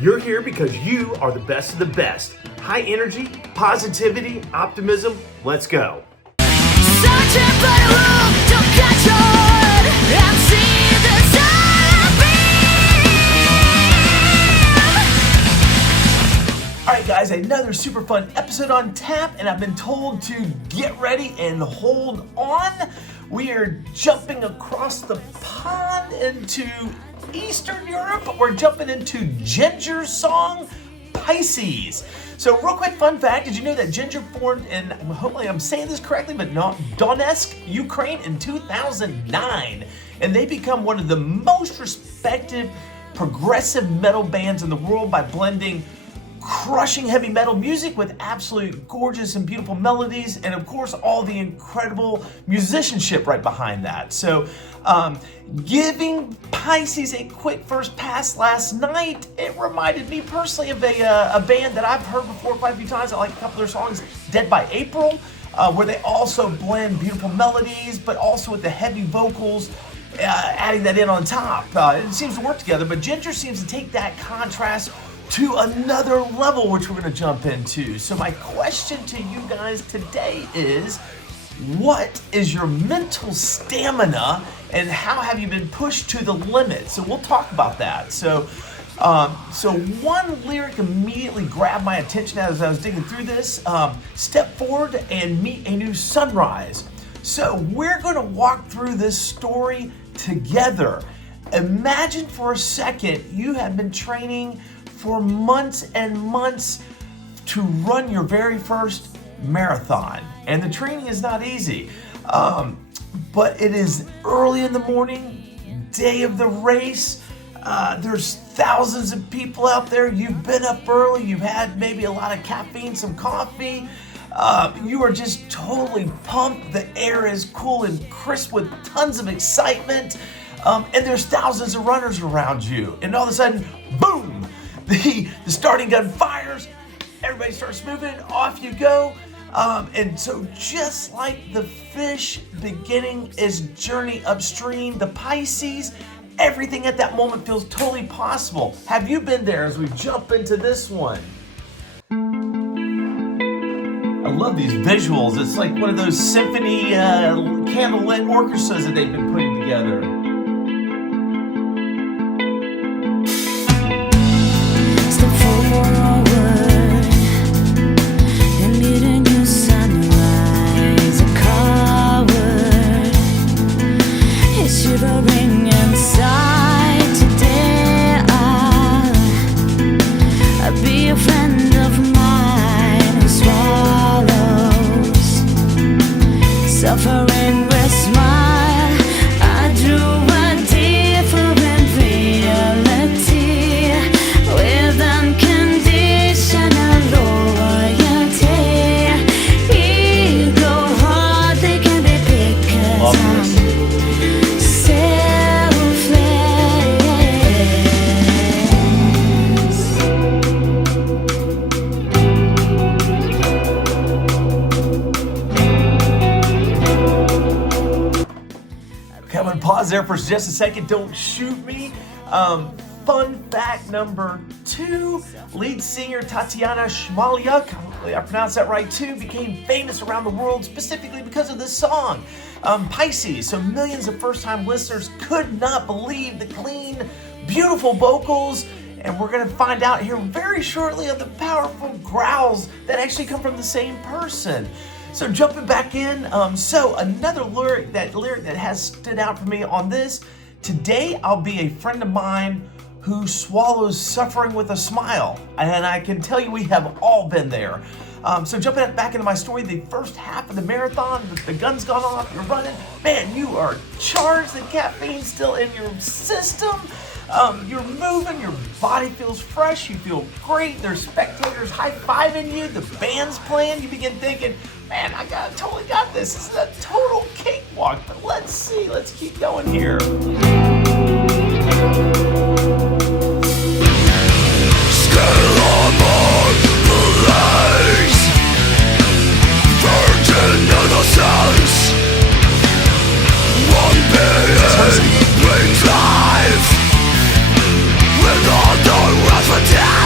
You're here because you are the best of the best. High energy, positivity, optimism. Let's go. Searching for the room to catch on and see the sun beam. All right, guys, another super fun episode on tap, and I've been told to get ready and hold on. We are jumping across the pond into Eastern Europe. We're jumping into Jinjer's song, Pisces. So real quick fun fact, did you know that Jinjer formed in, hopefully I'm saying this correctly, but not Donetsk, Ukraine in 2009. And they become one of the most respected progressive metal bands in the world by blending crushing heavy metal music with absolute gorgeous and beautiful melodies, and of course all the incredible musicianship right behind that. So giving Pisces a quick first pass last night, it reminded me personally of a band that I've heard before quite a few times. I like a couple of their songs, Dead by April, where they also blend beautiful melodies but also with the heavy vocals, adding that in on top. It seems to work together, but Jinjer seems to take that contrast to another level, which we're going to jump into. So my question to you guys today is, what is your mental stamina and how have you been pushed to the limit? So we'll talk about that. So one lyric immediately grabbed my attention as I was digging through this. Step forward and meet a new sunrise. So we're going to walk through this story together. Imagine for a second you have been training for months and months to run your very first marathon. And the training is not easy, but it is early in the morning, day of the race. There's thousands of people out there. You've been up early, you've had maybe a lot of caffeine, some coffee. You are just totally pumped. The air is cool and crisp with tons of excitement. And there's thousands of runners around you. And all of a sudden, boom! The starting gun fires, everybody starts moving, off you go. And so just like the fish beginning its journey upstream, the Pisces, everything at that moment feels totally possible. Have you been there as we jump into this one? I love these visuals. It's like one of those symphony candlelit orchestras that they've been putting together. Suffering with smile, I drew a different reality with unconditional loyalty. Ego heart, they can be because I'm selfless. I'm gonna pause there for just a second. Don't shoot me. Fun fact number 2, lead singer Tatiana Shmaliuk, hopefully I pronounced that right too, became famous around the world specifically because of this song, Pisces. So millions of first-time listeners could not believe the clean, beautiful vocals, and we're gonna find out here very shortly of the powerful growls that actually come from the same person. So jumping back in, so another lyric that has stood out for me on this, today I'll be a friend of mine who swallows suffering with a smile. And I can tell you we have all been there. So jumping back into my story, the first half of the marathon, the gun's gone off, you're running, man, you are charged, the caffeine's still in your system. You're moving, your body feels fresh, you feel great, there's spectators high-fiving you, the band's playing, you begin thinking, man, I totally got this. This is a total cakewalk, but let's see, let's keep going here. Virgin innocence, one being brings life. With all the rest for death.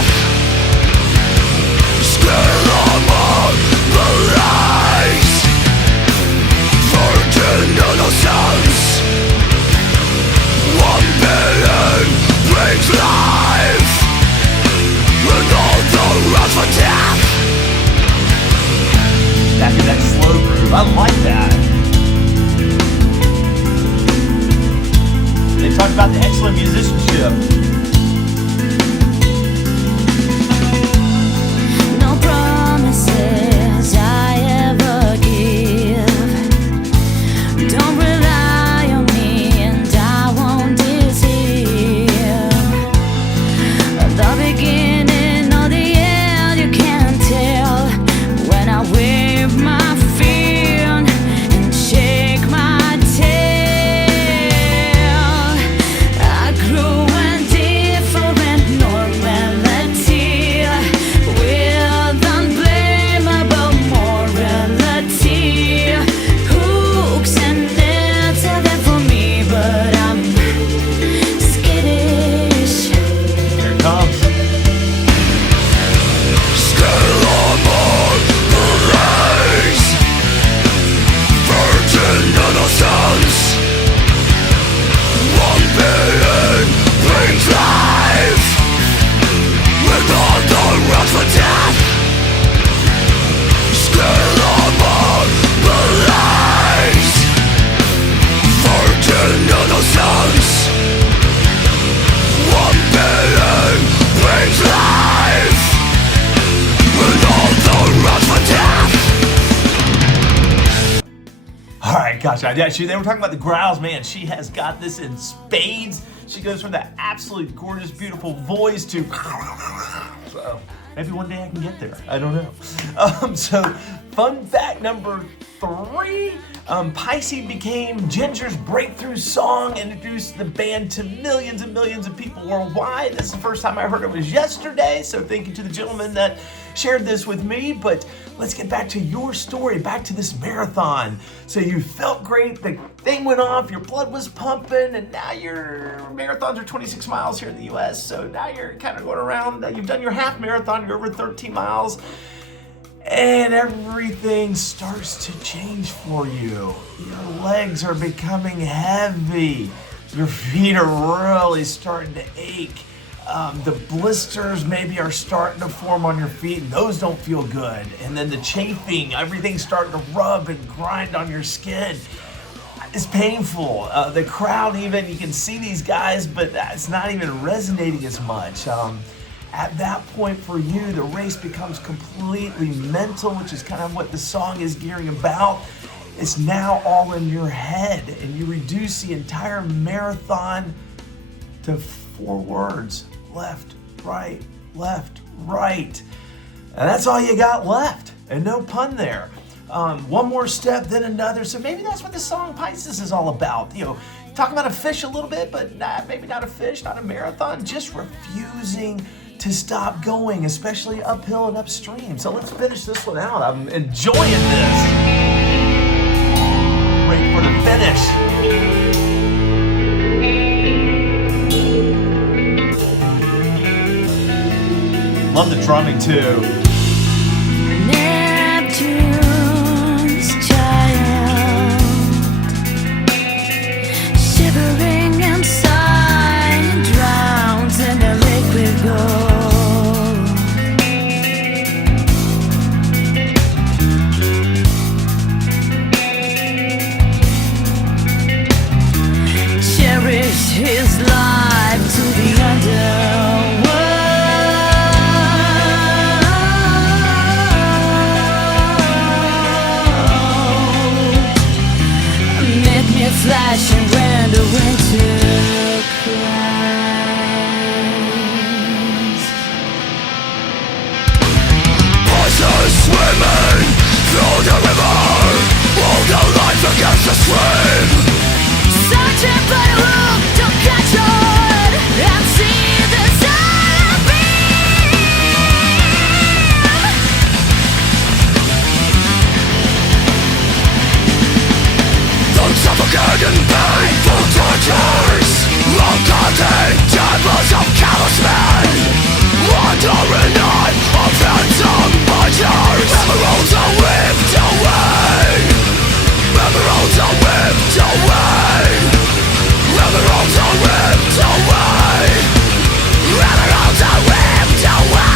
Yeah, they were talking about the growls. Man, she has got this in spades. She goes from that absolutely gorgeous, beautiful voice to... So maybe one day I can get there. I don't know. So fun fact number 3. Pisces became Jinjer's breakthrough song, introduced the band to millions and millions of people worldwide. This is the first time I heard it was yesterday, so thank you to the gentleman that shared this with me. But let's get back to your story, back to this marathon. So you felt great, the thing went off, your blood was pumping, and now your marathons are 26 miles here in the US. So now you're kind of going around, you've done your half marathon, you're over 13 miles. And everything starts to change for you. Your legs are becoming heavy. Your feet are really starting to ache. The blisters maybe are starting to form on your feet, and those don't feel good. And then the chafing, everything's starting to rub and grind on your skin. It's painful. The crowd even, you can see these guys, but it's not even resonating as much. At that point for you, the race becomes completely mental, which is kind of what the song is gearing about. It's now all in your head, and you reduce the entire marathon to 4 words: left, right, left, right. And that's all you got left, and no pun there. One more step, then another. So maybe that's what the song Pisces is all about. You know, talking about a fish a little bit, but maybe not a fish, not a marathon, just refusing to stop going, especially uphill and upstream. So let's finish this one out. I'm enjoying this. Ready for the finish. Love the drumming too. Neptune's child, shivering inside, drowns in the liquid gold. Cherish his life to the underworld. Flashing when the winter cries. Voices swimming through the river, hold their life against the stream. Searching for the hook to catch on and see the sun beam. Don't suffocate in painful tortures, long-cutting tables of callous men, wandering on of phantom butchers. Emeralds are whipped away, emeralds are whipped away, emeralds are whipped away, emeralds are whipped away.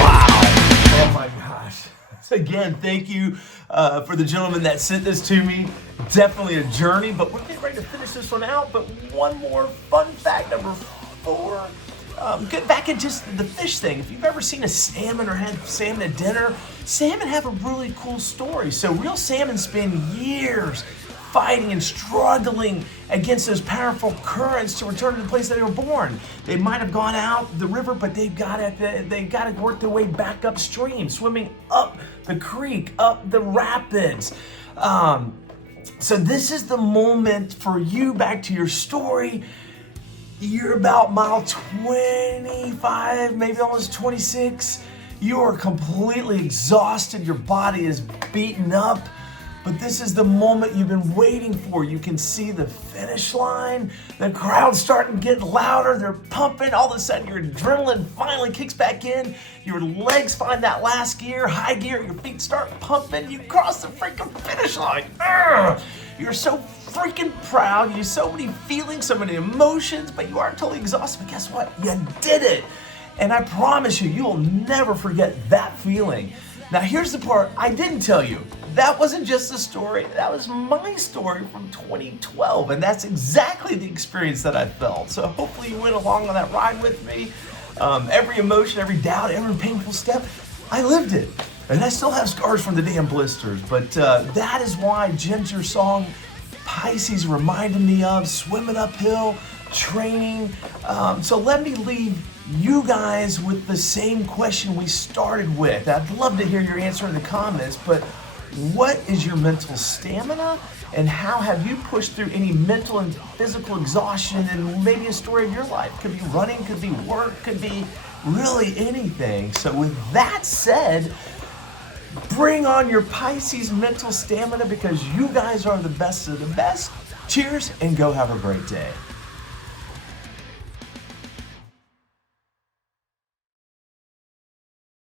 Wow. Oh my gosh. Again, thank you for the gentleman that sent this to me. Definitely a journey, but we're getting ready to finish this one out. But one more fun fact, number 4. Get back in just the fish thing. If you've ever seen a salmon or had salmon at dinner, salmon have a really cool story. So real salmon spend years fighting and struggling against those powerful currents to return to the place that they were born. They might have gone out the river, but they've got to work their way back upstream, swimming up the creek, up the rapids. So this is the moment for you, back to your story. You're about mile 25, maybe almost 26. You are completely exhausted. Your body is beaten up. But this is the moment you've been waiting for. You can see the finish line. The crowd's starting to get louder. They're pumping. All of a sudden, your adrenaline finally kicks back in. Your legs find that last gear, high gear. Your feet start pumping. You cross the freaking finish line. Urgh! You're so freaking proud. You have so many feelings, so many emotions, but you aren't totally exhausted. But guess what? You did it. And I promise you, you will never forget that feeling. Now, here's the part I didn't tell you. That wasn't just a story. That was my story from 2012. And that's exactly the experience that I felt. So hopefully you went along on that ride with me. Every emotion, every doubt, every painful step, I lived it. And I still have scars from the damn blisters, but that is why Jinjer's song Pisces reminded me of swimming uphill, training. So let me leave you guys with the same question we started with. I'd love to hear your answer in the comments, but what is your mental stamina and how have you pushed through any mental and physical exhaustion and maybe a story of your life? Could be running, could be work, could be really anything. So with that said, bring on your Pisces mental stamina because you guys are the best of the best. Cheers and go have a great day.